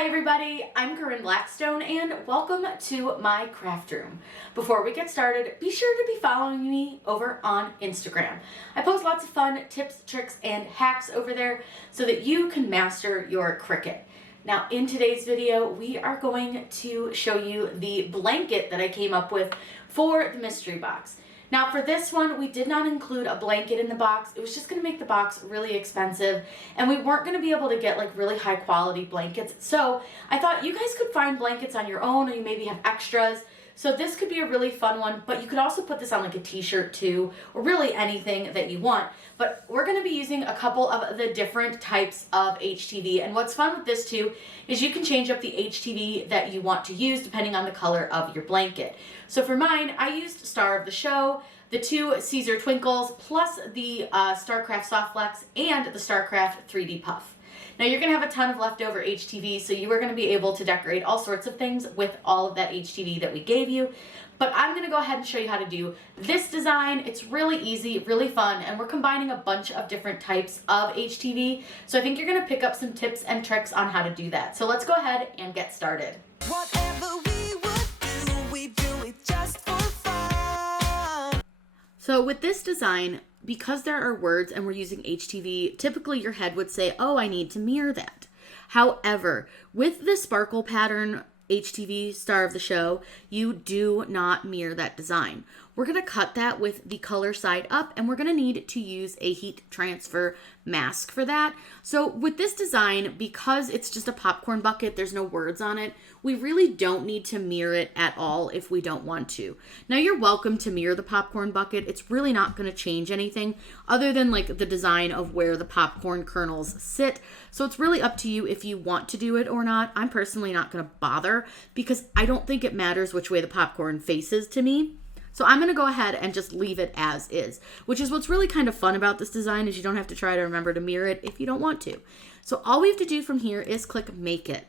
Hi everybody, I'm Corinne Blackstone and welcome to my craft room. Before we get started, be sure to be following me over on Instagram. I post lots of fun tips, tricks, and hacks over there so that you can master your Cricut. Now in today's video, we are going to show you the blanket that I came up with for the mystery box. Now for this one, we did not include a blanket in the box. It was just gonna make the box really expensive and we weren't gonna be able to get like really high quality blankets. So I thought you guys could find blankets on your own or you maybe have extras. So this could be a really fun one, but you could also put this on like a t-shirt too, or really anything that you want. But we're gonna be using a couple of the different types of HTV. And what's fun with this too, is you can change up the HTV that you want to use depending on the color of your blanket. So for mine, I used Star of the Show, the two Siser Twinkles, plus the Starcraft SoftFlex and the Starcraft 3D Puff. Now you're gonna have a ton of leftover HTV, so you are gonna be able to decorate all sorts of things with all of that HTV that we gave you. But I'm gonna go ahead and show you how to do this design. It's really easy, really fun, and we're combining a bunch of different types of HTV. So I think you're gonna pick up some tips and tricks on how to do that. So let's go ahead and get started. Whatever we would do, we do it just for fun. So with this design, because there are words and we're using HTV, typically your head would say, oh, I need to mirror that. However, with the sparkle pattern HTV Star of the Show, you do not mirror that design. We're gonna cut that with the color side up and we're gonna need to use a heat transfer mask for that. So with this design, because it's just a popcorn bucket, there's no words on it, we really don't need to mirror it at all if we don't want to. Now you're welcome to mirror the popcorn bucket. It's really not gonna change anything other than like the design of where the popcorn kernels sit. So it's really up to you if you want to do it or not. I'm personally not gonna bother because I don't think it matters which way the popcorn faces to me. So I'm gonna go ahead and just leave it as is, which is what's really kind of fun about this design is you don't have to try to remember to mirror it if you don't want to. So all we have to do from here is click Make It.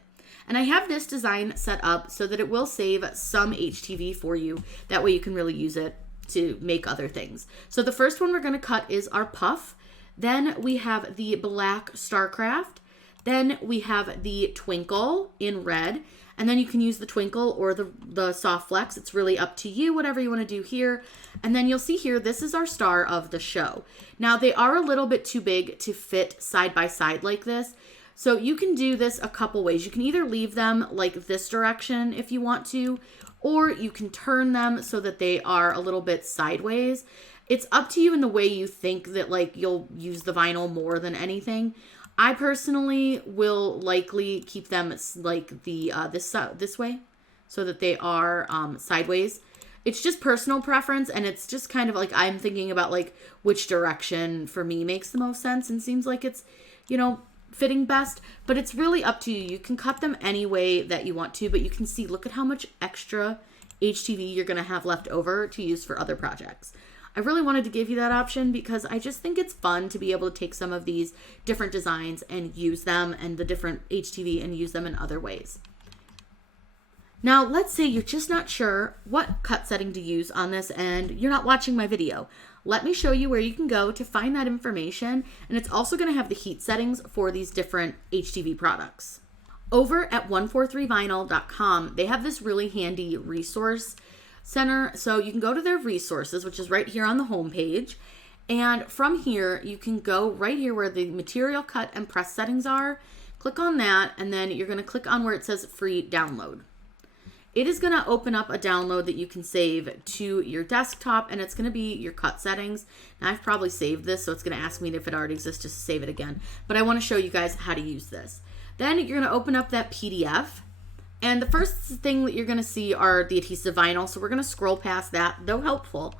And I have this design set up so that it will save some HTV for you. That way you can really use it to make other things. So the first one we're gonna cut is our puff. Then we have the black Starcraft. Then we have the Twinkle in red. And then you can use the Twinkle or the SoftFlex. It's really up to you, whatever you want to do here. And then you'll see here, this is our Star of the Show. Now they are a little bit too big to fit side by side like this. So you can do this a couple ways. You can either leave them like this direction if you want to, or you can turn them so that they are a little bit sideways. It's up to you in the way you think that like you'll use the vinyl more than anything. I personally will likely keep them like the this way so that they are sideways. It's just personal preference and it's just kind of like I'm thinking about like which direction for me makes the most sense and seems like it's, you know, fitting best, but it's really up to you. You can cut them any way that you want to, but you can see, look at how much extra HTV you're going to have left over to use for other projects. I really wanted to give you that option because I just think it's fun to be able to take some of these different designs and use them and the different HTV and use them in other ways. Now, let's say you're just not sure what cut setting to use on this and you're not watching my video. Let me show you where you can go to find that information, and it's also going to have the heat settings for these different HTV products. Over at 143vinyl.com, they have this really handy resource center. So you can go to their resources, which is right here on the home page. And from here, you can go right here where the material cut and press settings are. Click on that, and then you're going to click on where it says free download. It is going to open up a download that you can save to your desktop, and it's going to be your cut settings. Now, I've probably saved this, so it's going to ask me if it already exists just to save it again. But I want to show you guys how to use this. Then you're going to open up that PDF. And the first thing that you're going to see are the adhesive vinyl. So we're going to scroll past that, though helpful.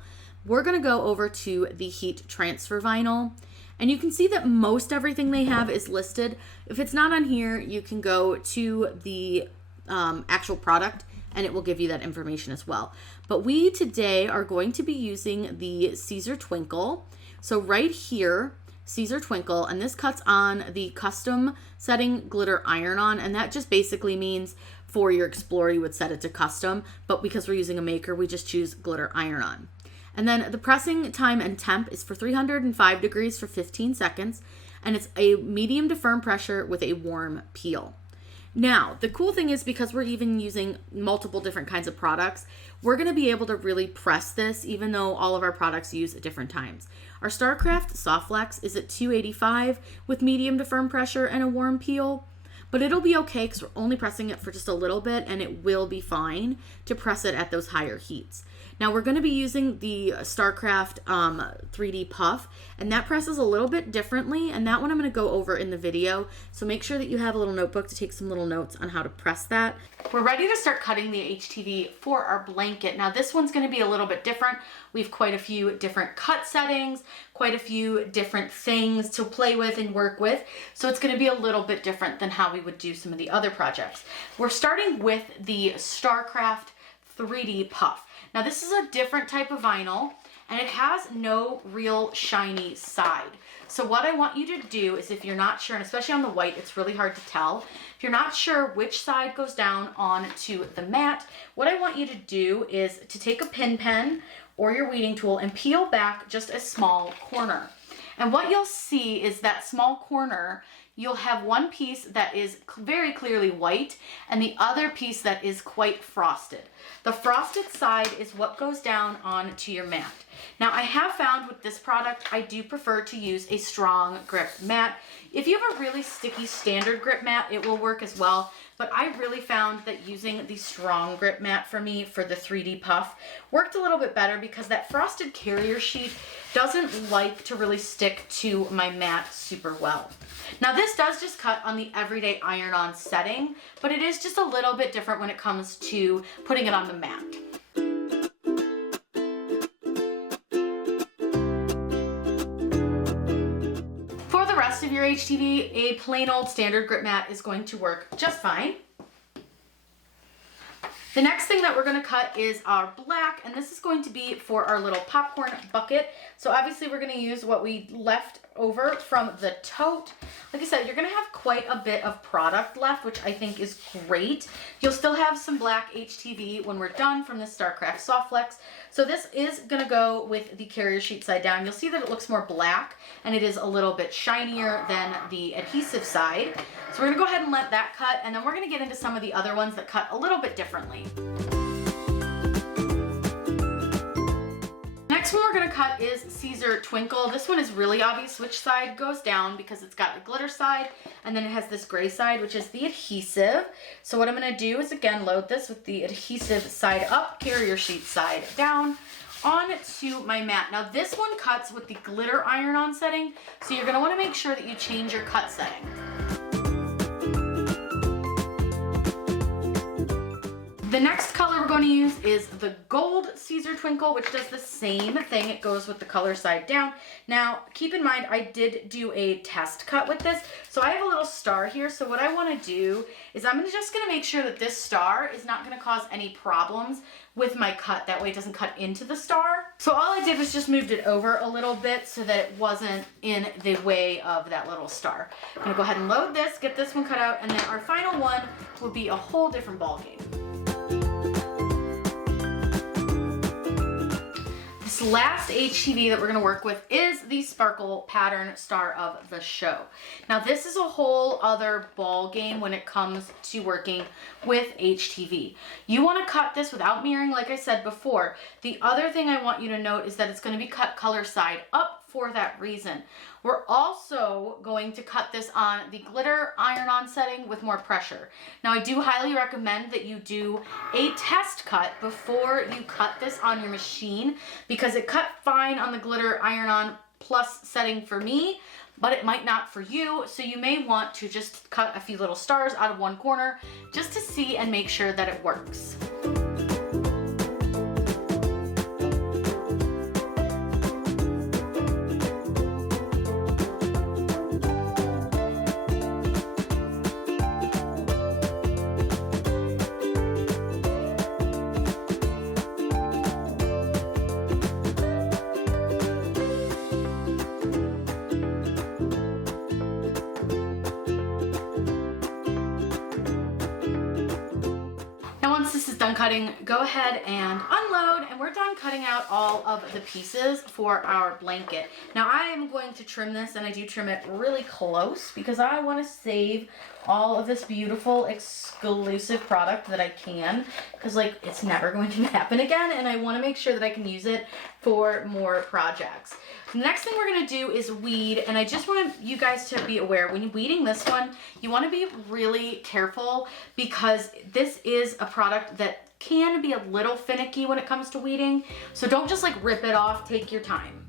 We're going to go over to the heat transfer vinyl. And you can see that most everything they have is listed. If it's not on here, you can go to the actual product and it will give you that information as well. But we today are going to be using the Siser Twinkle. So right here, Siser Twinkle, and this cuts on the custom setting glitter iron-on, and that just basically means for your Explorer you would set it to custom, but because we're using a maker, we just choose glitter iron-on. And then the pressing time and temp is for 305 degrees for 15 seconds, and it's a medium to firm pressure with a warm peel. Now, the cool thing is because we're even using multiple different kinds of products, we're going to be able to really press this even though all of our products use at different times. Our Starcraft SoftFlex is at 285 with medium to firm pressure and a warm peel, but it'll be okay because we're only pressing it for just a little bit and it will be fine to press it at those higher heats. Now we're going to be using the Starcraft 3D Puff, and that presses a little bit differently, and that one I'm going to go over in the video, so make sure that you have a little notebook to take some little notes on how to press that. We're ready to start cutting the HTV for our blanket. Now this one's going to be a little bit different. We have quite a few different cut settings, quite a few different things to play with and work with, so it's going to be a little bit different than how we would do some of the other projects. We're starting with the Starcraft 3D Puff. Now this is a different type of vinyl and it has no real shiny side. So what I want you to do is, if you're not sure, and especially on the white, it's really hard to tell. If you're not sure which side goes down onto the mat, what I want you to do is to take a pin pen or your weeding tool and peel back just a small corner. And what you'll see is that small corner, you'll have one piece that is very clearly white and the other piece that is quite frosted. The frosted side is what goes down onto your mat. Now I have found with this product, I do prefer to use a strong grip mat. If you have a really sticky standard grip mat, it will work as well. But I really found that using the strong grip mat for me for the 3D Puff worked a little bit better because that frosted carrier sheet doesn't like to really stick to my mat super well. Now this does just cut on the everyday iron-on setting, but it is just a little bit different when it comes to putting it on the mat. For the rest of your HTV, a plain old standard grip mat is going to work just fine. The next thing that we're going to cut is our black, and this is going to be for our little popcorn bucket. So obviously we're going to use what we left over from the tote. Like I said, you're going to have quite a bit of product left, which I think is great. You'll still have some black HTV when we're done from the Starcraft SoftFlex. So this is going to go with the carrier sheet side down. You'll see that it looks more black and it is a little bit shinier than the adhesive side. So we're going to go ahead and let that cut, and then we're going to get into some of the other ones that cut a little bit differently. Next one we're going to cut is Siser Twinkle. This one is really obvious which side goes down because it's got a glitter side and then it has this gray side, which is the adhesive. So what I'm going to do is again load this with the adhesive side up, carrier sheet side down onto my mat. Now this one cuts with the glitter iron-on setting, so you're going to want to make sure that you change your cut setting. The next color we're going to use is the gold Siser Twinkle, which does the same thing. It goes with the color side down. Now, keep in mind, I did do a test cut with this, so I have a little star here. So what I want to do is I'm just going to make sure that this star is not going to cause any problems with my cut. That way it doesn't cut into the star. So all I did was just moved it over a little bit so that it wasn't in the way of that little star. I'm going to go ahead and load this, get this one cut out, and then our final one will be a whole different ballgame. This last HTV that we're going to work with is the Sparkle Pattern Star of the Show. Now this is a whole other ball game when it comes to working with HTV. You want to cut this without mirroring, like I said before. The other thing I want you to note is that it's going to be cut color side up for that reason. We're also going to cut this on the glitter iron-on setting with more pressure. Now I do highly recommend that you do a test cut before you cut this on your machine, because it cut fine on the glitter iron-on plus setting for me, but it might not for you. So you may want to just cut a few little stars out of one corner just to see and make sure that it works. Done cutting, go ahead and unload, and we're done cutting out all of the pieces for our blanket. Now I am going to trim this, and I do trim it really close because I want to save all of this beautiful exclusive product that I can, because like it's never going to happen again, and I want to make sure that I can use it for more projects. The next thing we're going to do is weed, and I just want you guys to be aware, when you're weeding this one, you want to be really careful because this is a product that can be a little finicky when it comes to weeding, so don't just like rip it off, take your time.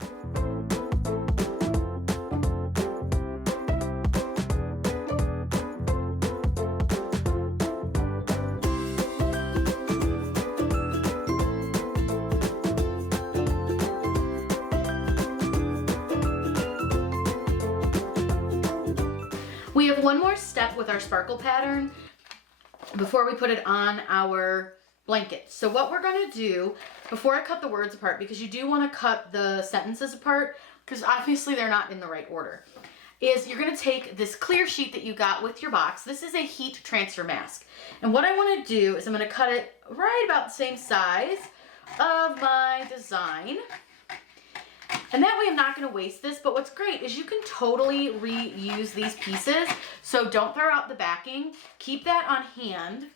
We have one more step with our sparkle pattern before we put it on our blanket. So what we're going to do, before I cut the words apart, because you do want to cut the sentences apart, because obviously they're not in the right order, is you're going to take this clear sheet that you got with your box. This is a heat transfer mask. And what I want to do is I'm going to cut it right about the same size of my design. And that way I'm not going to waste this, but what's great is you can totally reuse these pieces, so don't throw out the backing. Keep that on hand.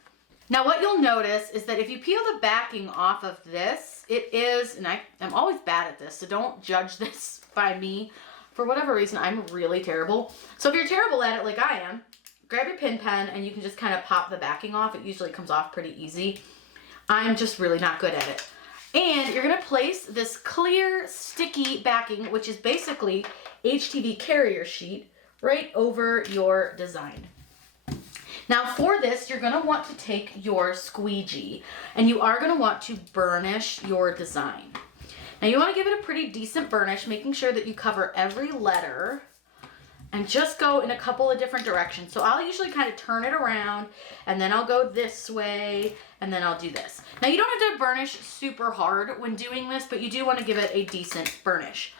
Now what you'll notice is that if you peel the backing off of this, it is, and I'm always bad at this, so don't judge this by me. For whatever reason, I'm really terrible. So if you're terrible at it like I am, grab your pin pen and you can just kind of pop the backing off. It usually comes off pretty easy. I'm just really not good at it. And you're going to place this clear, sticky backing, which is basically HTV carrier sheet, right over your design. Now for this, you're going to want to take your squeegee, and you are going to want to burnish your design. Now you want to give it a pretty decent burnish, making sure that you cover every letter, and just go in a couple of different directions. So I'll usually kind of turn it around, and then I'll go this way, and then I'll do this. Now you don't have to burnish super hard when doing this, but you do want to give it a decent burnish.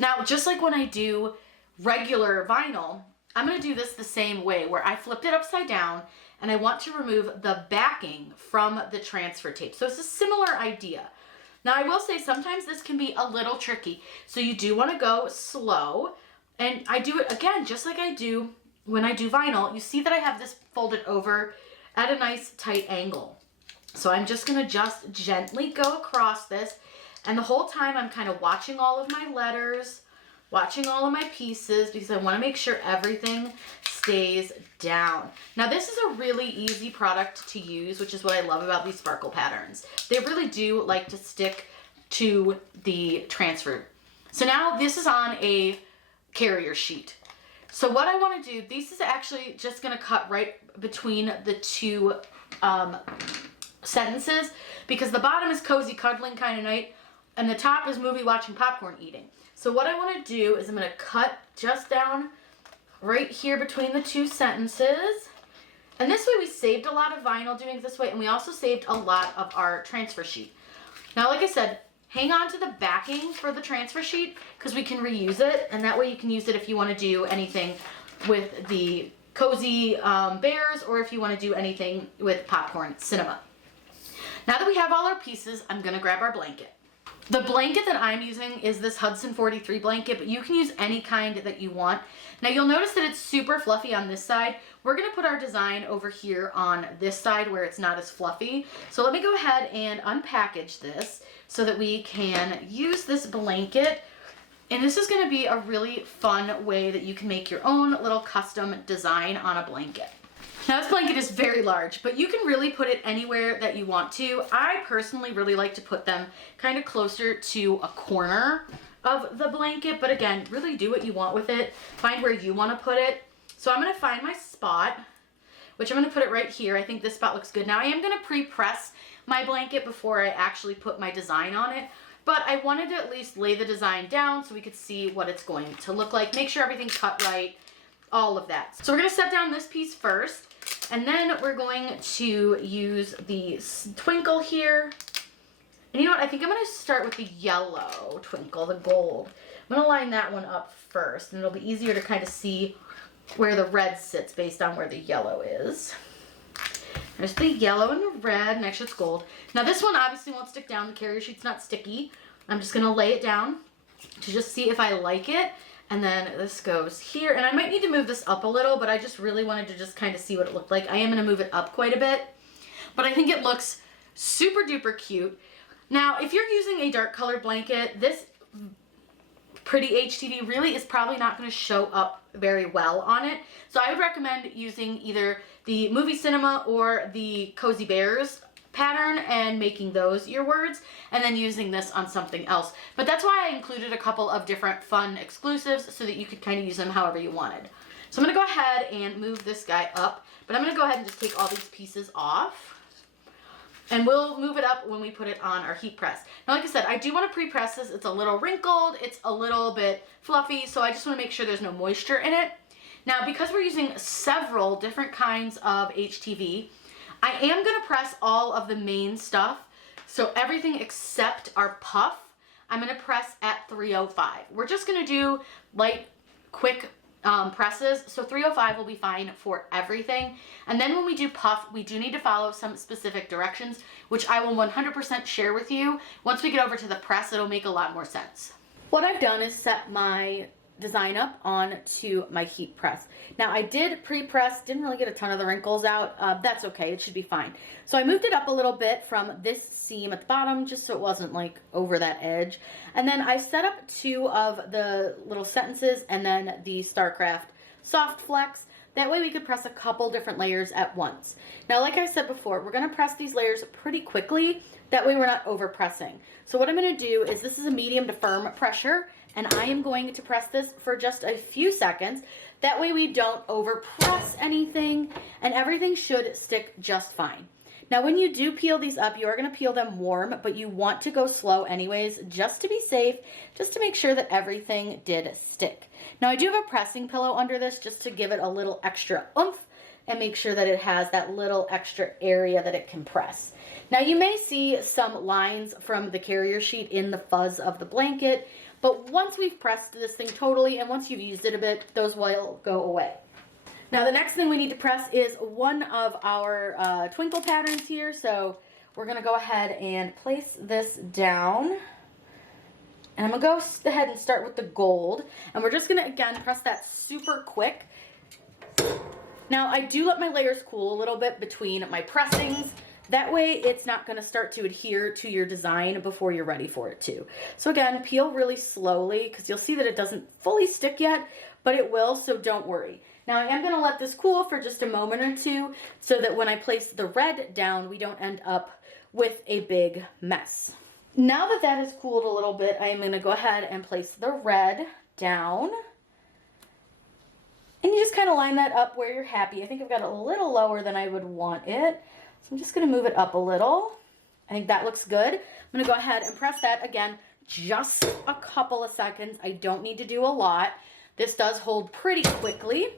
Now, just like when I do regular vinyl, I'm going to do this the same way, where I flipped it upside down, and I want to remove the backing from the transfer tape. So it's a similar idea. Now I will say sometimes this can be a little tricky, so you do want to go slow. And I do it, again, just like I do when I do vinyl. You see that I have this folded over at a nice tight angle. So I'm just going to just gently go across this. And the whole time I'm kind of watching all of my letters, watching all of my pieces, because I want to make sure everything stays down. Now this is a really easy product to use, which is what I love about these sparkle patterns. They really do like to stick to the transfer. So now this is on a carrier sheet. So what I want to do, this is actually just going to cut right between the two sentences, because the bottom is cozy cuddling kind of night and the top is movie watching popcorn eating. So what I want to do is I'm going to cut just down right here between the two sentences. And this way we saved a lot of vinyl doing it this way, and we also saved a lot of our transfer sheet. Now, like I said, hang on to the backing for the transfer sheet because we can reuse it, and that way you can use it if you want to do anything with the cozy bears, or if you want to do anything with popcorn cinema. Now that we have all our pieces, I'm going to grab our blanket. The blanket that I'm using is this Hudson 43 blanket, but you can use any kind that you want. Now you'll notice that it's super fluffy on this side. We're going to put our design over here on this side where it's not as fluffy. So let me go ahead and unpackage this so that we can use this blanket. And this is going to be a really fun way that you can make your own little custom design on a blanket. Now this blanket is very large, but you can really put it anywhere that you want to. I personally really like to put them kind of closer to a corner of the blanket, but again, really do what you want with it. Find where you want to put it. So I'm going to find my spot, which I'm going to put it right here. I think this spot looks good. Now I am going to pre-press my blanket before I actually put my design on it, but I wanted to at least lay the design down so we could see what it's going to look like. Make sure everything's cut right, all of that. So we're going to set down this piece first. And then we're going to use the twinkle here. And you know what? I think I'm going to start with the yellow twinkle, the gold. I'm going to line that one up first, and it'll be easier to kind of see where the red sits based on where the yellow is. There's the yellow and the red, and actually it's gold. Now this one obviously won't stick down. The carrier sheet's not sticky. I'm just going to lay it down to just see if I like it. And then this goes here. And I might need to move this up a little, but I just really wanted to just kind of see what it looked like. I am going to move it up quite a bit, but I think it looks super duper cute. Now, if you're using a dark color blanket, this pretty HTV really is probably not going to show up very well on it. So I would recommend using either the Movie Cinema or the Cozy Bears pattern and making those your words, and then using this on something else. But that's why I included a couple of different fun exclusives so that you could kind of use them however you wanted. So I'm going to go ahead and move this guy up, but I'm going to go ahead and just take all these pieces off. And we'll move it up when we put it on our heat press. Now, like I said, I do want to pre-press this. It's a little wrinkled. It's a little bit fluffy, so I just want to make sure there's no moisture in it. Now, because we're using several different kinds of HTV, I am going to press all of the main stuff. So everything except our puff, I'm going to press at 305. We're just going to do light, quick presses. So 305 will be fine for everything. And then when we do puff, we do need to follow some specific directions, which I will 100% share with you. Once we get over to the press, it'll make a lot more sense. What I've done is set my design up onto my heat press. Now I did pre-press, didn't really get a ton of the wrinkles out. That's okay, it should be fine. So I moved it up a little bit from this seam at the bottom just so it wasn't like over that edge. And then I set up 2 of the little sentences and then the Starcraft SoftFlex. That way we could press a couple different layers at once. Now, like I said before, we're gonna press these layers pretty quickly. That way we're not over pressing. So what I'm gonna do is, this is a medium to firm pressure, and I am going to press this for just a few seconds. That way we don't over press anything, and everything should stick just fine. Now, when you do peel these up, you are gonna peel them warm, but you want to go slow anyways, just to be safe, just to make sure that everything did stick. Now, I do have a pressing pillow under this just to give it a little extra oomph and make sure that it has that little extra area that it can press. Now, you may see some lines from the carrier sheet in the fuzz of the blanket, but once we've pressed this thing totally and once you've used it a bit, those will go away. Now, the next thing we need to press is one of our twinkle patterns here. So we're gonna go ahead and place this down. And I'm gonna go ahead and start with the gold. And we're just gonna, again, press that super quick. Now, I do let my layers cool a little bit between my pressings. That way it's not gonna start to adhere to your design before you're ready for it to. So again, peel really slowly because you'll see that it doesn't fully stick yet, but it will, so don't worry. Now, I am gonna let this cool for just a moment or two so that when I place the red down, we don't end up with a big mess. Now that that has cooled a little bit, I am gonna go ahead and place the red down. And you just kind of line that up where you're happy. I think I've got it a little lower than I would want it. So I'm just gonna move it up a little. I think that looks good. I'm gonna go ahead and press that again, just a couple of seconds. I don't need to do a lot. This does hold pretty quickly.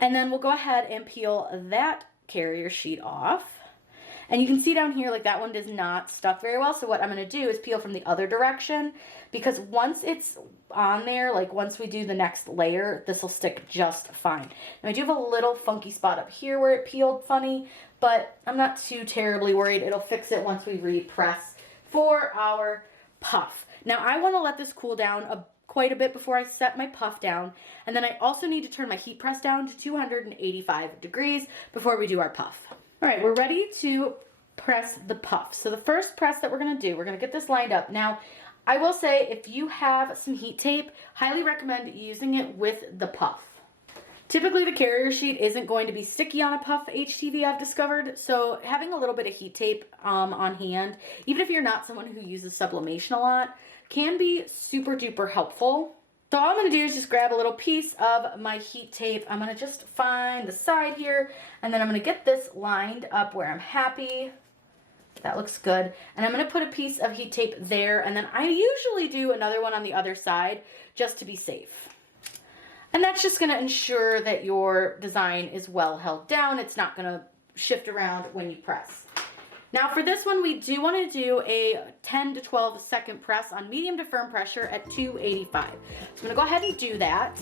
And then we'll go ahead and peel that carrier sheet off. And you can see down here, like that one does not stuck very well. So what I'm gonna do is peel from the other direction, because once it's on there, like once we do the next layer, this will stick just fine. Now I do have a little funky spot up here where it peeled funny, but I'm not too terribly worried. It'll fix it once we repress for our puff. Now I wanna let this cool down quite a bit before I set my puff down. And then I also need to turn my heat press down to 285 degrees before we do our puff. All right, we're ready to press the puff. So the first press that we're gonna do, we're gonna get this lined up. Now, I will say if you have some heat tape, highly recommend using it with the puff. Typically the carrier sheet isn't going to be sticky on a Puff HTV, I've discovered, so having a little bit of heat tape on hand, even if you're not someone who uses sublimation a lot, can be super duper helpful. So all I'm going to do is just grab a little piece of my heat tape. I'm going to just find the side here, and then I'm going to get this lined up where I'm happy. That looks good. And I'm going to put a piece of heat tape there, and then I usually do another one on the other side just to be safe. And that's just going to ensure that your design is well held down. It's not going to shift around when you press. Now for this one, we do want to do a 10 to 12 second press on medium to firm pressure at 285. So I'm going to go ahead and do that.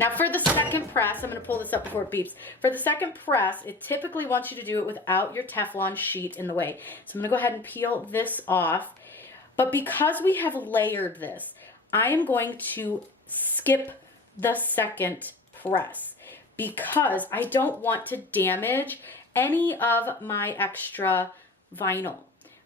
Now for the second press, I'm going to pull this up before it beeps. For the second press, it typically wants you to do it without your Teflon sheet in the way. So I'm going to go ahead and peel this off. But because we have layered this, I am going to skip the second press because I don't want to damage any of my extra vinyl.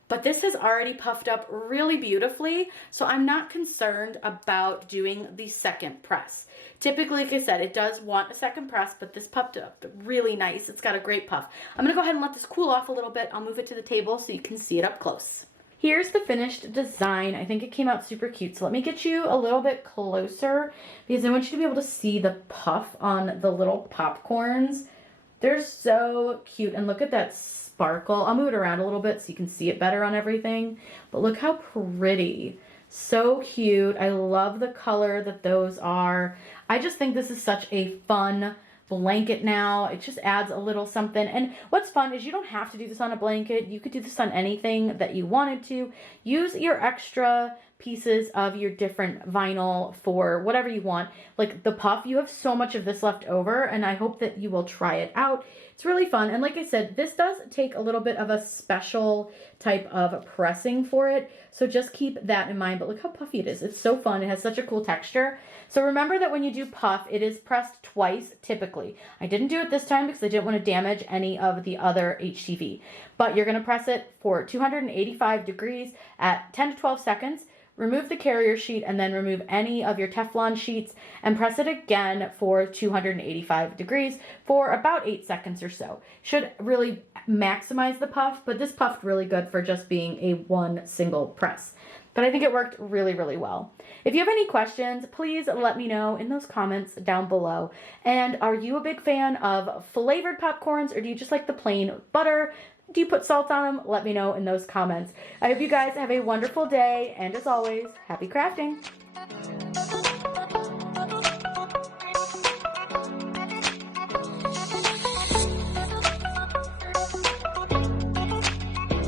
But this has already puffed up really beautifully, so I'm not concerned about doing the second press. Typically, like I said, it does want a second press, but this puffed up really nice. It's got a great puff. I'm gonna go ahead and let this cool off a little bit. I'll move it to the table so you can see it up close. Here's the finished design. I think it came out super cute. So let me get you a little bit closer because I want you to be able to see the puff on the little popcorns. They're so cute. And look at that sparkle. I'll move it around a little bit so you can see it better on everything. But look how pretty. So cute. I love the color that those are. I just think this is such a fun blanket now. It just adds a little something. And what's fun is you don't have to do this on a blanket. You could do this on anything that you wanted to. Use your extra pieces of your different vinyl for whatever you want. Like the puff, you have so much of this left over, and I hope that you will try it out. It's really fun. And like I said, this does take a little bit of a special type of pressing for it. So just keep that in mind. But look how puffy it is. It's so fun. It has such a cool texture. So remember that when you do puff, it is pressed twice typically. I didn't do it this time because I didn't want to damage any of the other HTV. But you're going to press it for 285 degrees at 10 to 12 seconds. Remove the carrier sheet and then remove any of your Teflon sheets and press it again for 285 degrees for about 8 seconds or so. Should really maximize the puff, but this puffed really good for just being a one single press. But I think it worked really, really well. If you have any questions, please let me know in those comments down below. And are you a big fan of flavored popcorns, or do you just like the plain butter? Do you put salt on them? Let me know in those comments. I hope you guys have a wonderful day, and as always, happy crafting!